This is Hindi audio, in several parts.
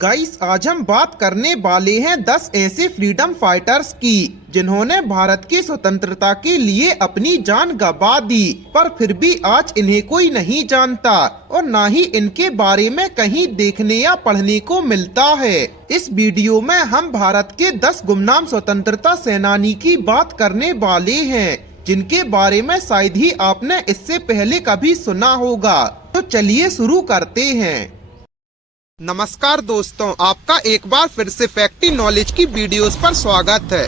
गाइस, आज हम बात करने वाले हैं 10 ऐसे फ्रीडम फाइटर्स की जिन्होंने भारत की स्वतंत्रता के लिए अपनी जान गंवा दी, पर फिर भी आज इन्हें कोई नहीं जानता और ना ही इनके बारे में कहीं देखने या पढ़ने को मिलता है। इस वीडियो में हम भारत के 10 गुमनाम स्वतंत्रता सेनानी की बात करने वाले हैं, जिनके बारे में शायद ही आपने इससे पहले कभी सुना होगा। तो चलिए शुरू करते हैं। नमस्कार दोस्तों, आपका एक बार फिर से फैक्टी नॉलेज की वीडियोस पर स्वागत है।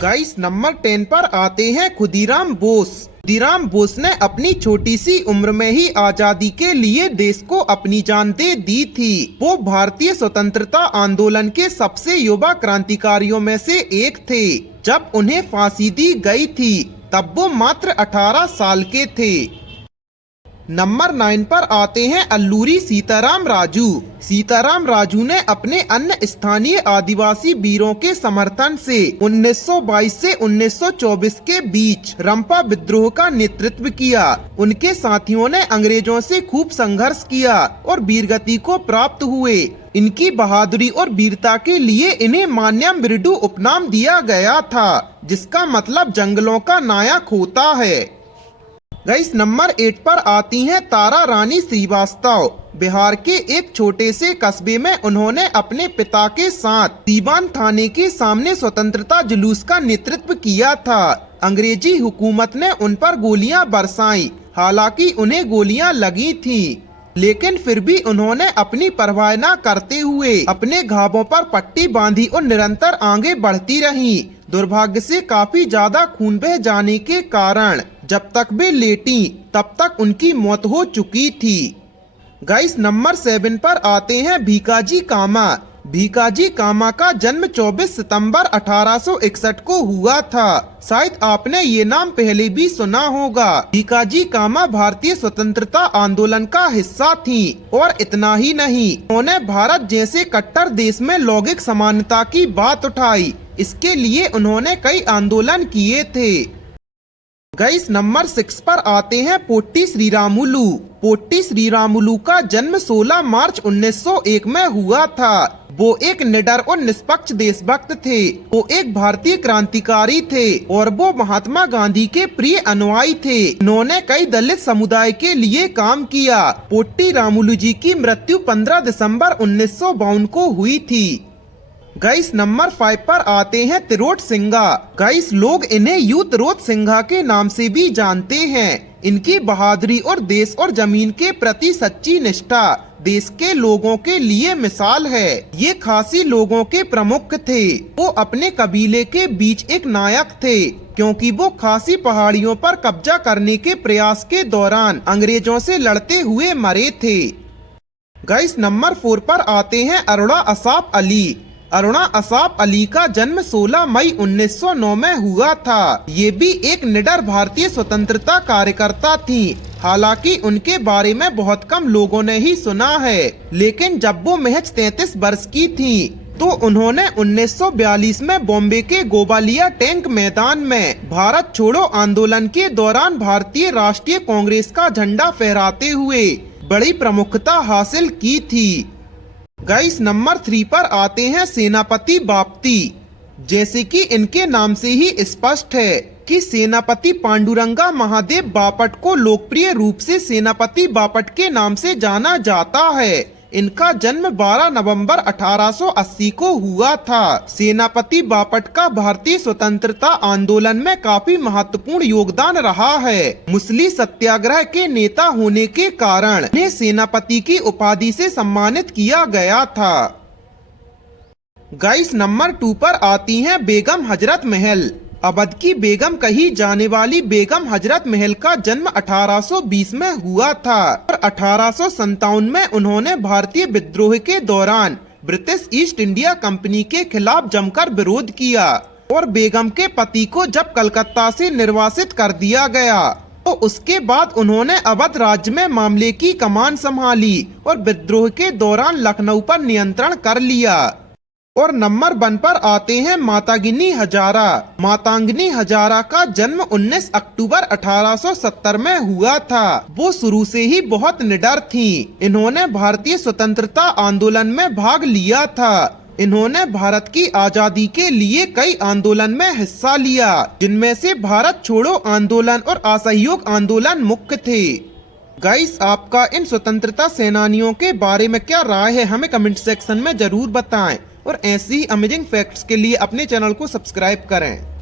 गाइस, नंबर 10 पर आते हैं खुदीराम बोस। खुदीराम बोस ने अपनी छोटी सी उम्र में ही आजादी के लिए देश को अपनी जान दे दी थी। वो भारतीय स्वतंत्रता आंदोलन के सबसे युवा क्रांतिकारियों में से एक थे। जब उन्हें फांसी दी गई थी तब वो मात्र 18 साल के थे। नंबर 9 पर आते हैं अल्लूरी सीताराम राजू। सीताराम राजू ने अपने अन्य स्थानीय आदिवासी वीरों के समर्थन से 1922 से 1924 के बीच रंपा विद्रोह का नेतृत्व किया। उनके साथियों ने अंग्रेजों से खूब संघर्ष किया और वीरगति को प्राप्त हुए। इनकी बहादुरी और वीरता के लिए इन्हें मान्यम बिरडू उपनाम दिया गया था, जिसका मतलब जंगलों का नायक होता है। गाइस, नंबर 8 पर आती हैं तारा रानी श्रीवास्तव। बिहार के एक छोटे से कस्बे में उन्होंने अपने पिता के साथ दीवान थाने के सामने स्वतंत्रता जुलूस का नेतृत्व किया था। अंग्रेजी हुकूमत ने उन पर गोलियां बरसाई। हालांकि उन्हें गोलियां लगी थी, लेकिन फिर भी उन्होंने अपनी परवाह न करते हुए अपने घावों पर पट्टी बांधी और निरंतर आगे बढ़ती रहीं। दुर्भाग्य से काफी ज्यादा खून बह जाने के कारण जब तक वे लेटी तब तक उनकी मौत हो चुकी थी। गाइस, नंबर 7 पर आते हैं भीकाजी कामा। भीकाजी कामा का जन्म 24 सितंबर 1861 को हुआ था। शायद आपने ये नाम पहले भी सुना होगा। भीकाजी कामा भारतीय स्वतंत्रता आंदोलन का हिस्सा थी और इतना ही नहीं, उन्होंने भारत जैसे कट्टर देश में लैंगिक समानता की बात उठाई। इसके लिए उन्होंने कई आंदोलन किए थे। गाइस, नंबर 6 पर आते हैं पोट्टी श्रीरामुलु। पोट्टी श्रीरामुलु का जन्म 16 मार्च 1901 में हुआ था। वो एक निडर और निष्पक्ष देशभक्त थे। वो एक भारतीय क्रांतिकारी थे और वो महात्मा गांधी के प्रिय अनुयायी थे। उन्होंने कई दलित समुदाय के लिए काम किया। पोट्टी रामुलु जी की मृत्यु 15 दिसंबर 1952 को हुई थी। गाइस, नंबर 5 पर आते हैं तिरोट सिंघा। गाइस, लोग इन्हें यू तिरोत सिंघा के नाम से भी जानते हैं। इनकी बहादुरी और देश और जमीन के प्रति सच्ची निष्ठा देश के लोगों के लिए मिसाल है। ये खासी लोगों के प्रमुख थे। वो अपने कबीले के बीच एक नायक थे, क्योंकि वो खासी पहाड़ियों पर कब्जा करने के प्रयास के दौरान अंग्रेजों से लड़ते हुए मरे थे। गाइस, नंबर 4 पर आते हैं अरुणा असाफ अली। अरुणा असाफ अली का जन्म 16 मई 1909 में हुआ था। ये भी एक निडर भारतीय स्वतंत्रता कार्यकर्ता थी। हालांकि उनके बारे में बहुत कम लोगों ने ही सुना है, लेकिन जब वो महज 33 वर्ष की थी तो उन्होंने 1942 में बॉम्बे के गोवालिया टैंक मैदान में भारत छोड़ो आंदोलन के दौरान भारतीय राष्ट्रीय कांग्रेस का झंडा फहराते हुए बड़ी प्रमुखता हासिल की थी। गाइस, नंबर 3 पर आते हैं सेनापति बापती। जैसे कि इनके नाम से ही स्पष्ट है कि सेनापति पांडुरंगा महादेव बापट को लोकप्रिय रूप से सेनापति बापट के नाम से जाना जाता है। इनका जन्म 12 नवंबर 1880 को हुआ था। सेनापति बापट का भारतीय स्वतंत्रता आंदोलन में काफी महत्वपूर्ण योगदान रहा है। मुसली सत्याग्रह के नेता होने के कारण इन्हें सेनापति की उपाधि से सम्मानित किया गया था। गाइस, नंबर 2 पर आती हैं बेगम हजरत महल। अवध की बेगम कही जाने वाली बेगम हजरत महल का जन्म 1820 में हुआ था और 1857 में उन्होंने भारतीय विद्रोह के दौरान ब्रिटिश ईस्ट इंडिया कंपनी के खिलाफ जमकर विरोध किया और बेगम के पति को जब कलकत्ता से निर्वासित कर दिया गया तो उसके बाद उन्होंने अवध राज्य में मामले की कमान संभाली और विद्रोह के दौरान लखनऊ पर नियंत्रण कर लिया। और नंबर 1 पर आते हैं मातांगिनी हजारा। मातांगिनी हजारा का जन्म 19 अक्टूबर 1870 में हुआ था। वो शुरू से ही बहुत निडर थीं। इन्होंने भारतीय स्वतंत्रता आंदोलन में भाग लिया था। इन्होंने भारत की आजादी के लिए कई आंदोलन में हिस्सा लिया, जिनमें से भारत छोड़ो आंदोलन और असहयोग आंदोलन मुख्य थे। गाइस, आपका इन स्वतंत्रता सेनानियों के बारे में क्या राय है, हमें कमेंट सेक्शन में जरूर बताएं और ऐसी ही अमेजिंग फैक्ट्स के लिए अपने चैनल को सब्सक्राइब करें।